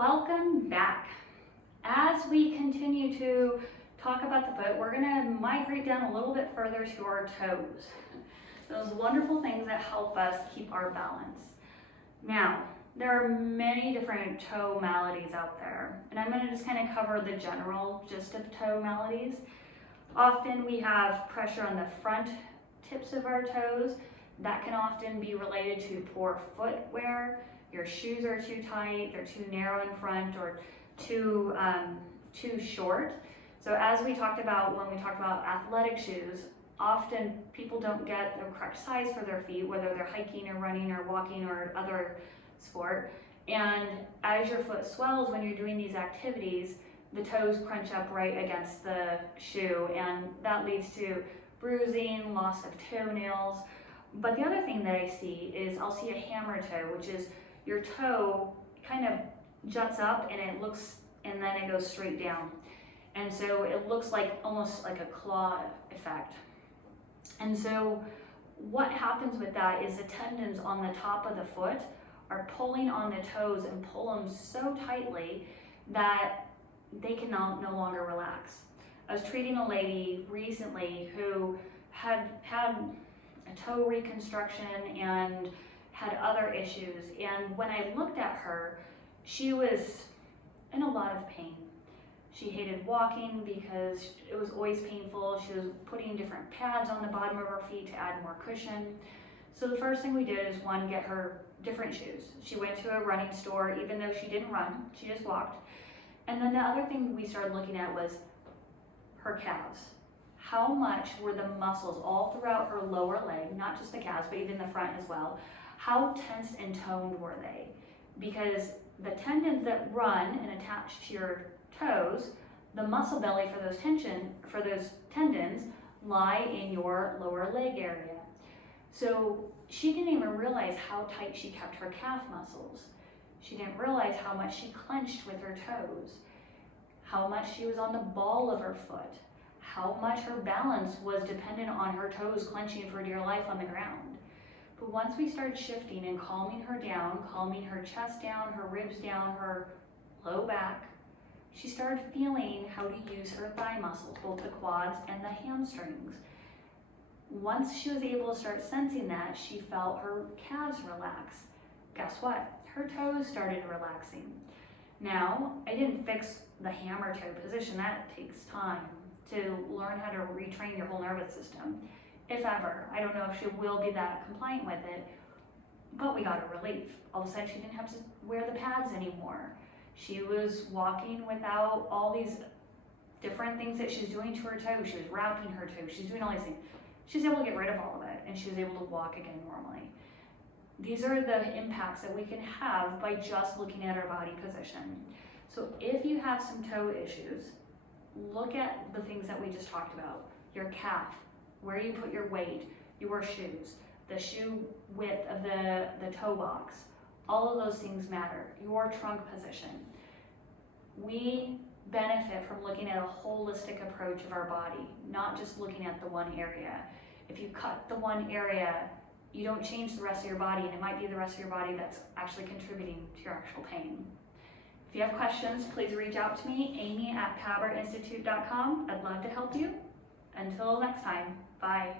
Welcome back. As we continue to talk about the foot, we're going to migrate down a little bit further to our toes. Those wonderful things that help us keep our balance. Now, there are many different toe maladies out there, and I'm going to just kind of cover the general gist of toe maladies. Often we have pressure on the front tips of our toes. That can often be related to poor footwear. Your shoes are too tight, they're too narrow in front, or too short. So as we talked about when we talked about athletic shoes, often people don't get the correct size for their feet, whether they're hiking or running or walking or other sport. And as your foot swells when you're doing these activities, the toes crunch up right against the shoe, and that leads to bruising, loss of toenails. But the other thing that I see is I'll see a hammer toe, which is your toe kind of juts up and then it goes straight down. And so it looks like almost like a claw effect. And so what happens with that is the tendons on the top of the foot are pulling on the toes and pull them so tightly that they can no longer relax. I was treating a lady recently who had a toe reconstruction and had other issues, and when I looked at her, she was in a lot of pain. She hated walking because it was always painful. She was putting different pads on the bottom of her feet to add more cushion. So the first thing we did is get her different shoes. She went to a running store, even though she didn't run, she just walked. And then the other thing we started looking at was her calves. How much were the muscles all throughout her lower leg, not just the calves, but even the front as well, how tense and toned were they? Because the tendons that run and attach to your toes, the muscle belly for those tendons lie in your lower leg area. So she didn't even realize how tight she kept her calf muscles. She didn't realize how much she clenched with her toes, how much she was on the ball of her foot, how much her balance was dependent on her toes clenching for dear life on the ground. But once we started shifting and calming her down, calming her chest down, her ribs down, her low back, she started feeling how to use her thigh muscles, both the quads and the hamstrings. Once she was able to start sensing that, she felt her calves relax. Guess what? Her toes started relaxing. Now, I didn't fix the hammer toe position. That takes time to learn how to retrain your whole nervous system. If ever. I don't know if she will be that compliant with it, but we got a relief. All of a sudden she didn't have to wear the pads anymore. She was walking without all these different things that she's doing to her toes. She was wrapping her toes. She's doing all these things. She's able to get rid of all of it, and she was able to walk again normally. These are the impacts that we can have by just looking at our body position. So if you have some toe issues, look at the things that we just talked about. Your calf, where you put your weight, your shoes, the shoe width of the toe box, all of those things matter. Your trunk position. We benefit from looking at a holistic approach of our body, not just looking at the one area. If you cut the one area, you don't change the rest of your body, and it might be the rest of your body that's actually contributing to your actual pain. If you have questions, please reach out to me, amy@pabertinstitute.com. I'd love to help you. Until next time, bye.